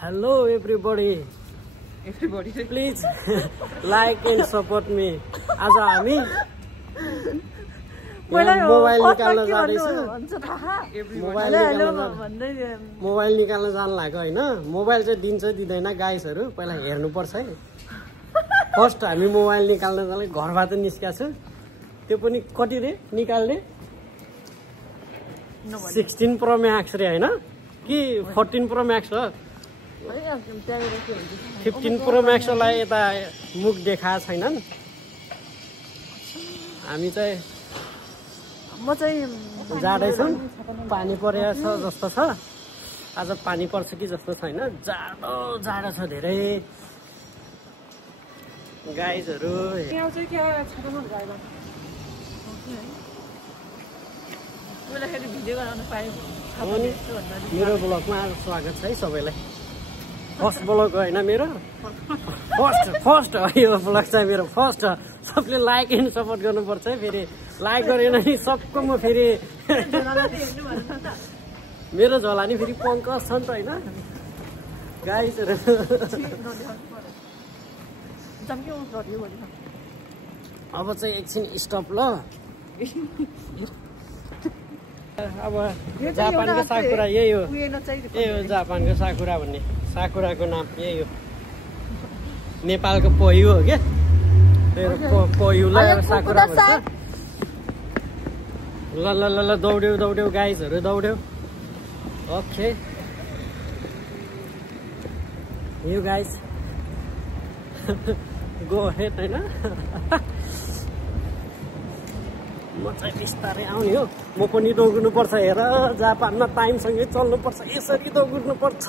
Hello everybody. Please like and support me. आज हामी mobile निकाल्न जाँदैछु। मोबाइल निकाल्न जान लाग्यो हैन। मोबाइल चाहिँ दिन्छ दिँदैन गाइसहरु पहिला हेर्नु पर्छ है। फर्स्ट हामी मोबाइल निकाल्न जाँदै घरबाट निस्केछु। त्यो पनि कति रे निकाल्ने 16 Pro Max रे हैन कि 14 Pro Max हो 15 Pro Max लाई यता मुख देखाएको छैनन् हामी चाहिँ म चाहिँ जाँदैछौँ पानी परेको छ जस्तो छ आज पानी पर्छ कि जस्तो छैन जाडो छ धेरै गाइजहरु मेरो ब्लगमा स्वागत छ है सबैलाई फर्स्ट ब्लग हैन मेरो फर्स्ट हो यो ब्लग चाहिँ मेरो फर्स्ट हो सबले लाइक एन्ड सपोर्ट गर्नुपर्छ है फेरि लाइक गरेन नि सबको म फेरि मेरो झोला नि फेरि पंकज छ नि त हैन गाइसहरु अब चाहिँ एकछिन स्टप ल अब जापानको साकुरा यही हो जापानको साकुरा भन्ने साकुराको नाम यही हो नेपालको पयु हो के पयुलाई साकुरा भन्छ ल ल ल ल दौड्यौ गाइजहरु दौड्यौ okay you guys go ahead हैन म चाहिँ बिस्तारै आउने हो म पनि दौड्नु पर्छ हेर जापानमा टाइमसँगै चल्नु पर्छ यसरी दौड्नु पर्छ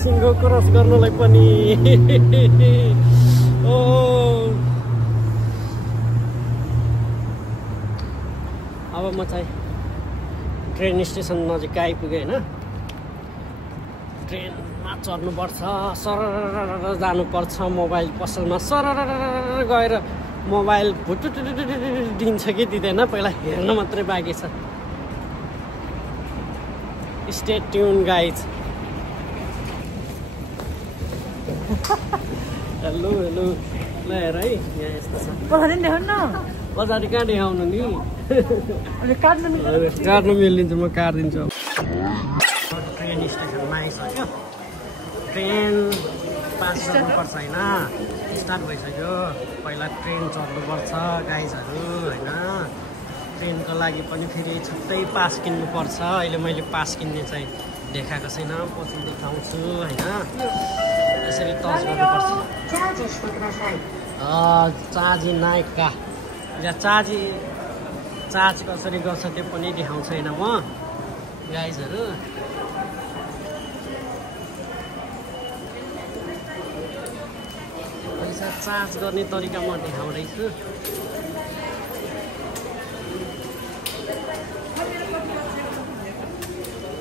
सिङ्गो क्रस गर्नलाई पनि ओ अब म चाहिँ ट्रेन स्टेसन नजिक आइपुगेँ हैन ट्रेनमा चढ्नुपर्छ सरर जानुपर्छ मोबाइल पसलमा सरर गएर मोबाइल भुटुट दिन्छ कि दिँदैन पहिला हेर्न मात्रै बाँकी छ स्टे ट्युन गाइज हेलो ल हेर है यहाँ यस्तो छ पछाडि देखाउनु न पछाडि कहाँ देखाउनु नि काट्नु मिलिन्छ म काट्दिन्छु ट्रेन स्टेसनमा आइसक्यो ट्रेन पास गर्नुपर्छ हैन स्टार्ट भइसक्यो पहिला ट्रेन चढ्नुपर्छ गाइजहरु हैन ट्रेनको लागि पनि फेरि छुट्टै पास किन्नुपर्छ अहिले मैले पास किन्ने चाहिँ देखाएको छैन पछि देखाउँछु हैन यसरी टच गर्नुपर्छ चार्जी नाइका या चार्ज कसरी गर्छ त्यो पनि देखाउँछ हैन म गाइजहरु पैसा चार्ज गर्ने तरिका म देखाउँदैछु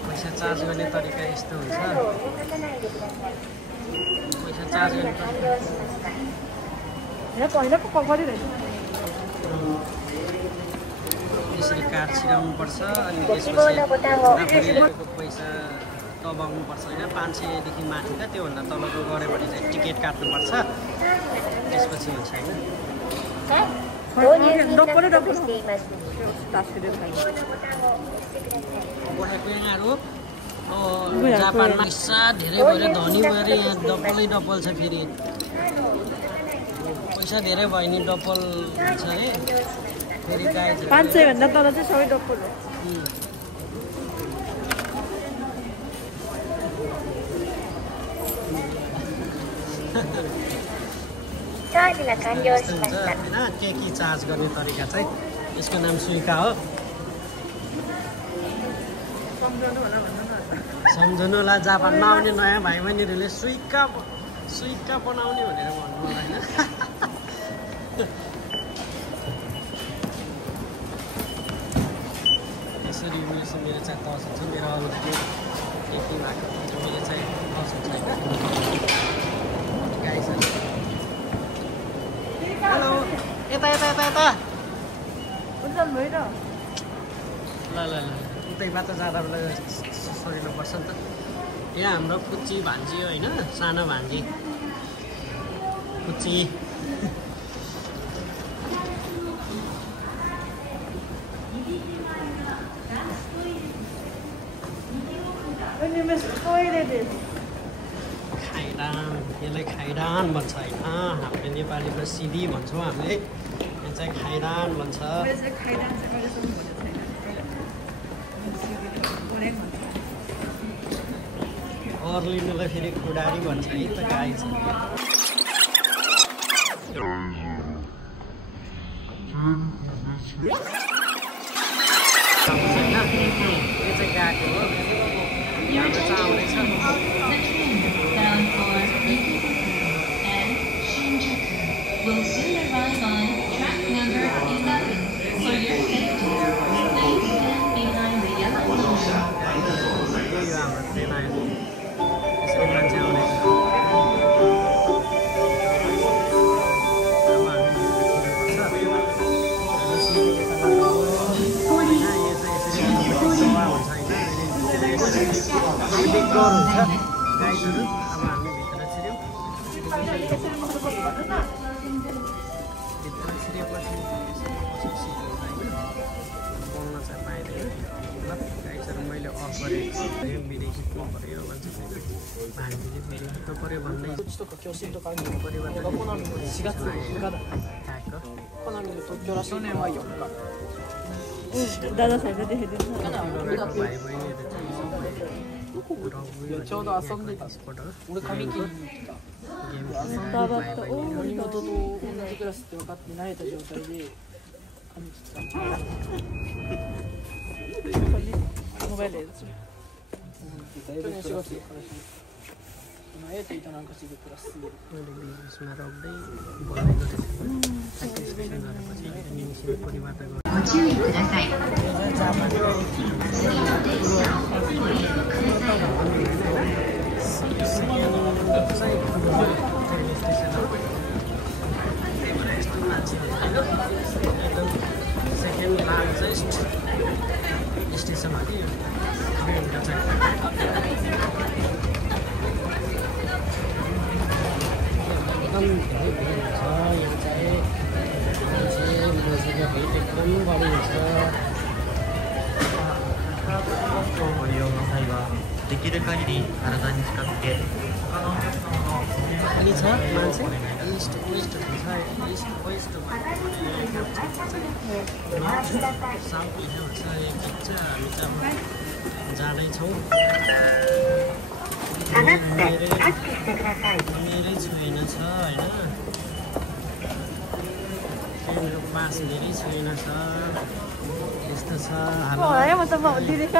पैसा चार्ज गर्ने तरिका यस्तो हुन्छ पैसा चार्ज गर्ने यसरी कार्ड छिराउनु पर्छ अनि त्यसपछि पैसा दबाउनु पर्छ हैन 500 देखि माथि त त्योभन्दा तलको गरे भने चाहिँ टिकट काट्नुपर्छ त्यसपछि हुन्छ हैन जापानमा पैसा धेरै भएर धनी भएर यहाँ डबल छ फेरि पैसा धेरै भयो नि डबल छ है फेरि गाइज 500 भन्दा तल चाहिँ सबै डबल हो के चार्ज गर्ने तरिका चाहिँ यसको नाम सुइका हो सम्झनुला जापानमा आउने नयाँ भाइ बहिनीहरूले सुइका बनाउने भनेर भन्नु हैन यसरी मेरो चाहिँ तस छ मेरो अरू के भएको मैले चाहिँ तस छ गाइजहरु हेलो यता उन्जल भइर ल उतैबाट जाँदा बेला सजिलो पर्छ नि त यहाँ हाम्रो कुच्ची भान्जी होइन सानो भान्जी कुच्ची खाइडान यसलाई खाइडान भन्छ होइन हामीले नेपालीको सिधी भन्छौँ हामीले यहाँ चाहिँ खाइडान भन्छ अर्लिनुलाई फेरि खुडारी भन्छ है त गाई छ यो चाहिँ गाएको हो यहाँ चाहिँ आउँदैछ Will soon arrive on track number 11. For your safety, please stand behind the yellow line. गाईहरू अब हामी भित्र छिर्यौँ भित्र छिरेपछि बोल्न चाहिँ पाइँदैन ल गाईहरू मैले अफ गरेको भिडियो खिच्नु पऱ्यो भन्छ भान्जीले भिडियो खिच्नु पऱ्यो भन्दै दादा साइड देखाइदिनु भाइ बहिनीहरू मोबाइल हेर्छु सेकेन्ड लार्जेस्ट स्टेसन हो कि एउटा चाहिँ एकदम धेरै भिड हुन्छ यहाँ चाहिँ मान्छेको भिड एकदम बढी हुन्छ ご利用の際はできる限り体に近づけ他のお客様の अलि छ मान्छे इस्ट वेस्ट छ इस्ट वेस्ट साउथ लेख्छ एक छ हामी चाहिँ अब जाँदैछौँ मेरै छैन छ होइन ट्रेनको पास मेरै छैन छ यस्तो छ यस्तो भिड छ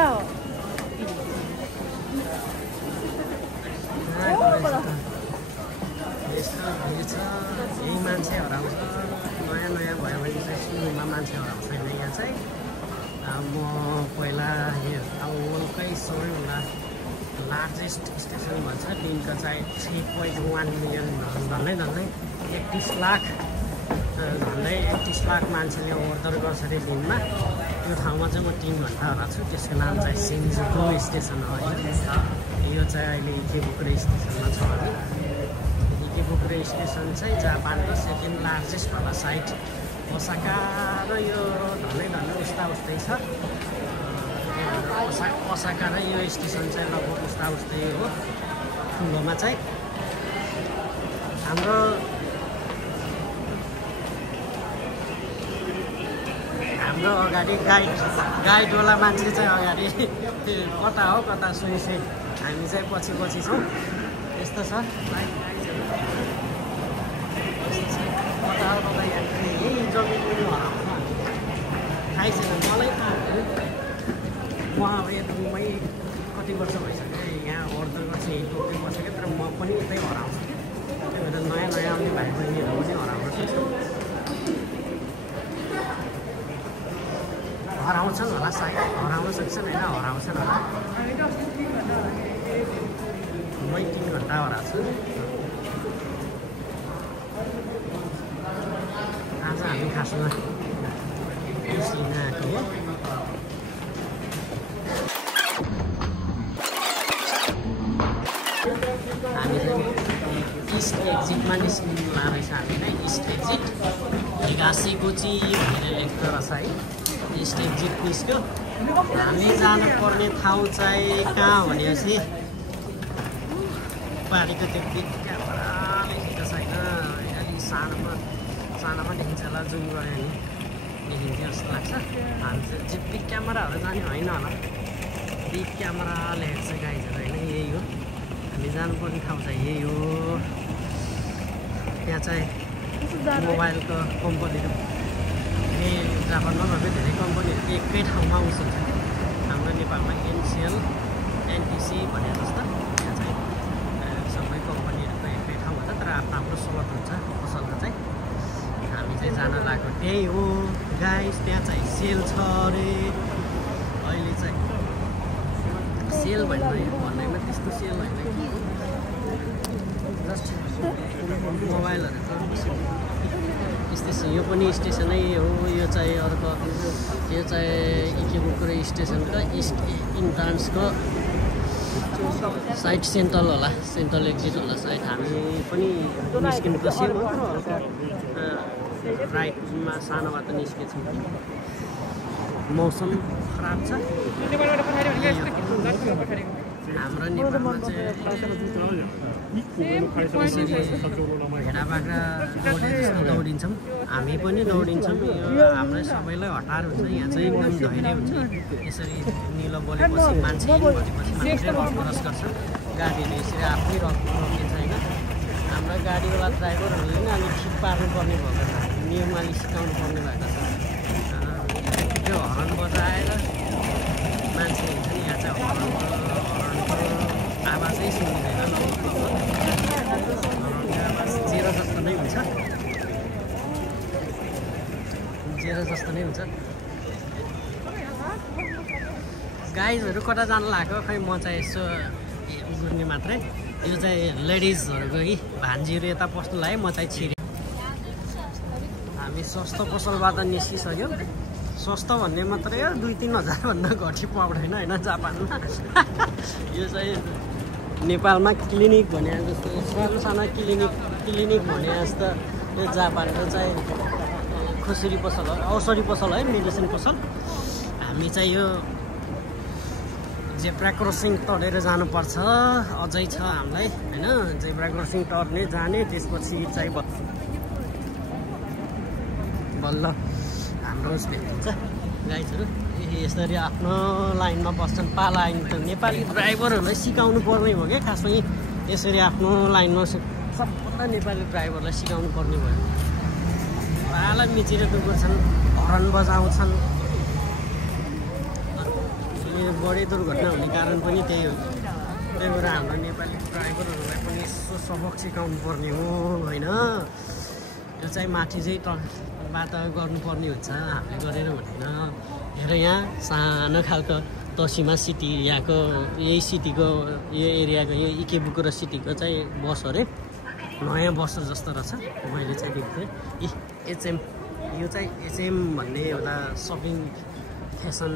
यही मान्छे हराउँछ नयाँ नयाँ भयो भने चाहिँ सुरुमा मान्छे हराउँदैन यहाँ चाहिँ म पहिला यो वर्ल्डकै सबैभन्दा लार्जेस्ट स्टेसन भन्छ दिनको चाहिँ 3.1 मिलियन झन्डै 31 लाख झन्डै 31 लाख मान्छेले ओभर गर्छ अरे दिनमा त्यो ठाउँमा चाहिँ म 3 घन्टा हराएको छु त्यसको नाम चाहिँ सिन्जुकु स्टेसन हो होइन यो चाहिँ अहिले इकेबुकुरे स्टेसनमा छ होइन इकेबुकुरे स्टेसन चाहिँ जापानको सेकेन्ड लार्जेस्ट होला साइट ओसाका र यो धनै उस्ता उस्तै छ ओसाका र यो स्टेसन चाहिँ लगभग उस्ता उस्तै हो ठुलोमा चाहिँ हाम्रो अगाडि गाइडवाला मान्छे चाहिँ अगाडि कता हो कता सुइसे हामी चाहिँ पछि छौँ यस्तो छ कता हो कता यही जमिन पनि हराउँछ थाहै छैन मलाई थाहा म अब यतामै कति वर्ष भइसक्यो यहाँ ओर्दर गर्छ यही टोक्यो बसेको तर म पनि यतै हराउँछु त्यही भएर नयाँ आउने भाइ बहिनीहरू पनि हराउन सक्छ हराउँछन् होला सायद हराउन सक्छन् होइन हराउँछन् होला मै 3 घन्टा हराएको छु आज हामी खासमा लिन आएको हो इस्ट एक्जिटमा निस्किनु रहेछ हामीलाई इस्ट एक्जिट हिगासीगुची भनेर लेख्दो रहेछ है इस्ट एक्जिट निस्क्यो हामी जानुपर्ने ठाउँ चाहिँ कहाँ भनेपछि पानीको त्यो बिग क्यामेराले खिच्छ छैन अलिक सानोमा देखिन्छ होला जुम गऱ्यो भने देखिन्थ्यो जस्तो लाग्छ हामी चाहिँ बिग क्यामेराहरू जाने होइन होला बिग क्यामेरा लेखेको छ गाइजहरू होइन यही हो हामी जानुपर्ने ठाउँ चाहिँ यही हो त्यहाँ चाहिँ मोबाइलको कम्पनीहरू जापानमा भएकै धेरै कम्पनीहरू एकै ठाउँमा आउँछ हाम्रो नेपालमा एनसिएल एनटिसी भने जस्तो त्यहाँ चाहिँ सबै कम्पनीहरूको एकै ठाउँ हुन्छ तर आफ्नो आफ्नो स्लट हुन्छ पसलको चाहिँ हामी चाहिँ जान लागेको त्यही हो गाइस त्यहाँ चाहिँ सेल छ अरे अहिले चाहिँ सेल भन्दैमा त्यस्तो सेल होइन जस्ट मोबाइलहरू स्टेसन यो पनि स्टेसनै हो यो चाहिँ अर्को यो चाहिँ इकेबुकुरो स्टेसनको इस्ट इन्ट्रान्सको साइड सेन्ट्रल होला सेन्ट्रल एक्जिट होला साइड हामी पनि निस्किनुको सेल मात्र हल्का राइटमा सानो बाटो निस्केछौँ मौसम खराब छ हाम्रो नेपालमा चाहिँ भेडा बाख्रा दौडे जस्तो दौडिन्छौँ हामी पनि दौडिन्छौँ यो हाम्रो सबैलाई हतार हुन्छ यहाँ चाहिँ एकदम धैर्य हुन्छ यसरी निलो बोलेपछि मान्छे भनेपछि मान्छे रस गर्छ गाडीहरू यसरी आफ्नै रोकिन्छ होइन हाम्रो गाडीवाला ड्राइभरहरूले पनि अलिक ठिक पार्नुपर्ने भएको छ नियम अलिक सिकाउनु पर्ने भएको छ त्यो हर्न बजाएर मान्छे हुन्छ नि यहाँ चाहिँ हर्नको आवाजै सुनिँदैन आवाज जेरो जस्तो नै हुन्छ गाइजहरू कता जानु लाग्यो खै म चाहिँ यसो गुर्ने मात्रै यो चाहिँ लेडिजहरूको कि भान्जीहरू यता पस्नु लाग्यो म चाहिँ छिरेँ हामी सस्तो पसलबाट निस्किसक्यौँ सस्तो भन्ने मात्रै हो 2-3 हजारभन्दा घटी पर्दैन होइन जापानमा यो चाहिँ नेपालमा क्लिनिक भने जस्तो सानो क्लिनिक भने जस्तो यो जापानको चाहिँ खुसरी पसल हो औषधी पसल है मेडिसिन पसल हामी चाहिँ यो जेब्रा क्रसिङ तरेर जानुपर्छ अझै छ हामीलाई होइन जेब्रा क्रसिङ तर्ने जाने त्यसपछि चाहिँ बल्ल हाम्रो भेटिन्छ गाइजहरू यसरी आफ्नो लाइनमा बस्छन् पाला आइन त नेपाली ड्राइभरहरूलाई सिकाउनु पर्ने भयो क्या खासमा यसरी आफ्नो लाइनमा सबभन्दा नेपाली ड्राइभरलाई सिकाउनु पर्ने भयो पाला मिचेर डुब्छन् हर्न बजाउँछन् बढी दुर्घटना हुने कारण पनि त्यही हो त्यही भएर हाम्रो नेपाली ड्राइभरहरूलाई पनि यसो सबक सिकाउनु पर्ने हो होइन यो चाहिँ माथि चाहिँ बात गर्नुपर्ने हुन्छ हामीले गरेर हुँदैन हेर यहाँ सानो खालको तोसिमा सिटी यहाँको यही सिटीको यो एरियाको यो इकेबुकुरो सिटीको चाहिँ बस अरे नयाँ बस जस्तो रहेछ मैले चाहिँ देख्थेँ एचएम यो चाहिँ एचएम भन्ने एउटा सपिङ फेसन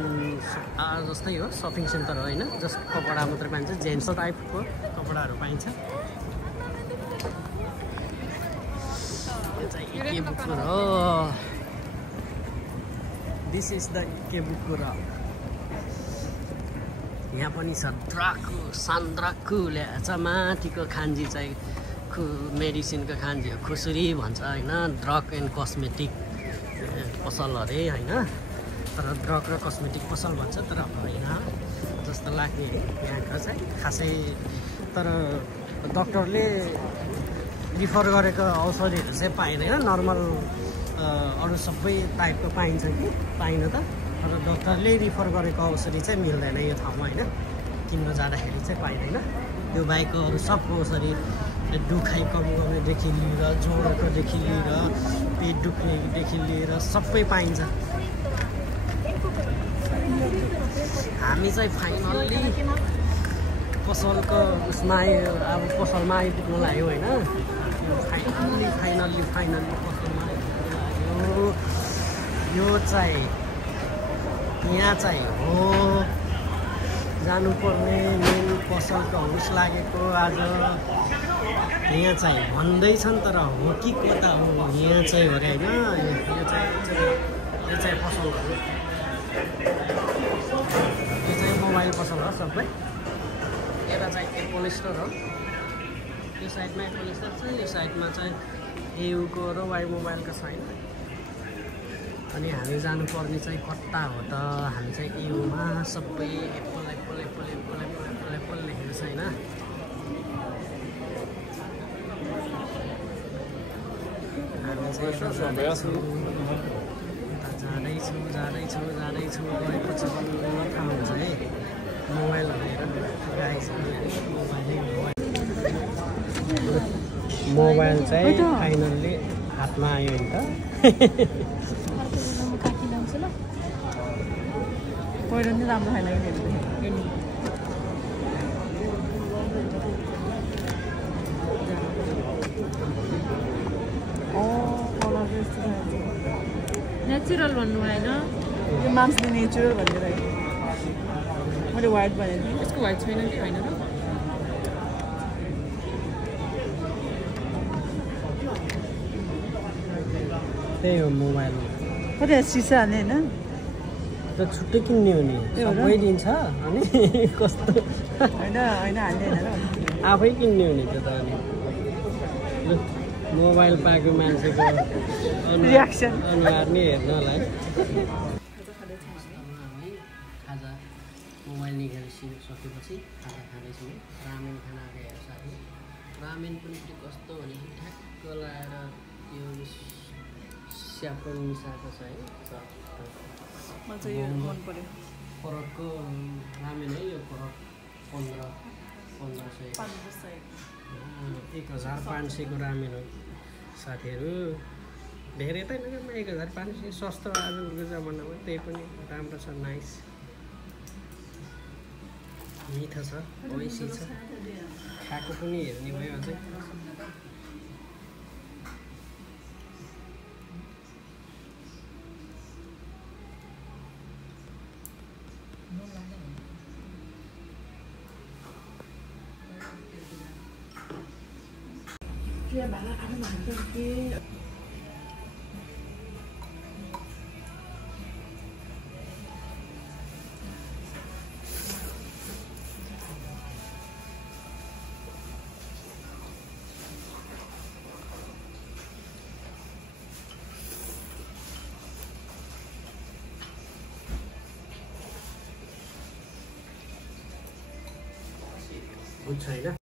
जस्तै हो सपिङ सेन्टर हो होइन जस कपडा मात्रै पाइन्छ जेन्ट्स टाइपको कपडाहरू पाइन्छ यो चाहिँ इकेबुकुरो दिस इज द इकेबुकुरो यहाँ पनि छ ड्राकु सान्द्राकु ल्याएछ माथिको खान्जी चाहिँ मेडिसिनको खान्जी हो खुसरी भन्छ होइन ड्रग एन्ड कस्मेटिक पसल अरे होइन तर ड्रग र कस्मेटिक पसल भन्छ तर होइन जस्तो लाग्ने यहाँको चाहिँ खासै तर डक्टरले रिफर गरेको औषधिहरू चाहिँ पाइँदैन नर्मल अरू सबै टाइपको पाइन्छ कि पाइन त तर डक्टरले रिफर गरेको औषधि चाहिँ मिल्दैन यो ठाउँमा होइन किन्न जाँदाखेरि चाहिँ पाइँदैन त्यो बाहेकको अरू सबको औषधि दुखाइ कम गर्नेदेखि लिएर ज्वरोकोदेखि लिएर पेट दुख्नेदेखि लिएर सबै पाइन्छ हामी चाहिँ फाइनल्ली पसलको उसमा अब पसलमा आइपुग्नु लाग्यो होइन फाइनल्ली पसलमा आइपुग्नु लाग्यो यो चाहिँ यहाँ चाहिँ हो जानुपर्ने मेन पसलको हुस लागेको आज यहाँ चाहिँ भन्दैछन् तर हो कि कता हो यहाँ चाहिँ हो अरे होइन यो चाहिँ पसलहरू यो चाहिँ मोबाइल पसल हो सबै यता चाहिँ एप्पल स्टोर हो यो साइडमा एप्पल स्टोर छ यो साइडमा चाहिँ एयुको र वाइ मोबाइलको छैन अनि हामी जानुपर्ने चाहिँ कता हो त हामी चाहिँ एयुमा सबै एप्पल लेखेको छ होइन जाँदैछु गएपछि थाहा हुन्छ है मोबाइलहरू हेर मोबाइल चाहिँ फाइनल्ली हातमा आयो नि त पहिरो नि राम्रो छैन नेचुरल भन्नु होइन यो मार्क्सले नेचुरल भनिदिएर मैले वाइट भनेको थिएँ यसको वाइट छैन कि होइन र त्यही हो मोबाइल कति सिसा हाल्ने होइन र छुट्टै किन्ने हो नि सबै दिन्छ अनि कस्तो होइन हाल्ने होइन आफै किन्ने हो नि त्यो त अनि मोबाइल पाएको मान्छेको रियाक्सन अनुहार नै हेर्नु होला है खाजा मोबाइल निकालिसकेपछि खाजा खाँदैछु रामेन खाना आएर साथी रामेन पनि कस्तो भने ठ्याक्क लाएर यो स्याफ्रोन मिसाएको छ है मलाई चाहिँ यो मन पर्यो फरकको रामेन है यो फरक 1500 1500को रामेन हो साथीहरू धेरै त होइन 1500 सस्तो आजकलको जमानामा त्यही पनि राम्रो छ नाइस मिठो छ ओइसी छ खाएको पनि हेर्ने भयो अझै हुन्छ हैन